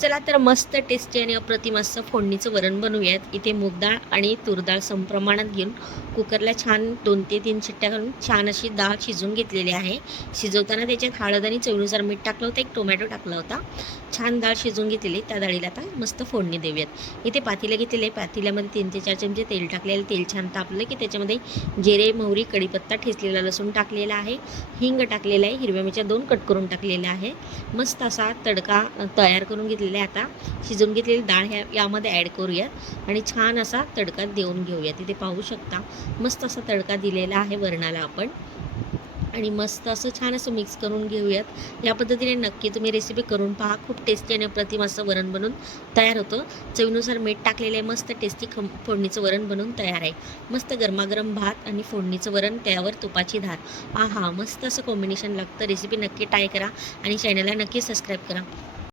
चला तर मस्त टेस्टी आणि अप्रतिम असं फोडणीचं वरण बनवूयात। इथे मूग डाळ आणि तूर डाळ समप्रमाणात घेऊन कुकरला छान 2 ते 3 शिट्ट्या घालून छान अशी डाळ शिजवून घेतलेली आहे। शिजवताना त्याच्यात हळद आणि चवीनुसार मीठ टाकलं होतं, एक टोमॅटो टाकला होता। छान डाळ शिजवून घेतलेली, त्या डाळीला आता मस्त फोडणी देऊयात। इथे पातेलं घेतलेलं आहे, पातेल्यामध्ये 3 ते 4 चमचे तेल टाकलेलं, तेल छान तापलं की त्याच्यामध्ये जिरे, मोहरी, कढीपत्ता, ठेचलेला लसूण टाकलेला आहे, हिंग टाकलेला आहे, हिरव्या मिरच्या 2 कट करून टाकलेल्या आहे। मस्त असा तडका तयार करून घेतलेला आहे। आता शिजवून घेतलेली डाळ यामध्ये ॲड करूयात आणि छान असा तडका देऊन घेऊयात। इथे पाहू शकता मस्त असा तडका दिलेला आहे वरणाला आपण, आणि मस्त असं छान असं मिक्स करून घेऊयात। या पद्धतीने नक्की तुम्ही रेसिपी करून पहा, खूप टेस्टी आणि अप्रतिम असं वरण बनून तयार होतं। चवीनुसार मीठ टाकलेलं आहे, मस्त टेस्टी फोडणीचं वरण बनून तयार आहे। मस्त गरमागरम भात आणि फोडणीचं वरण, त्यावर तुपाची धार, आहा मस्त असं कॉम्बिनेशन लागतं। रेसिपी नक्की ट्राय करा आणि चॅनलला नक्की सबस्क्राईब करा।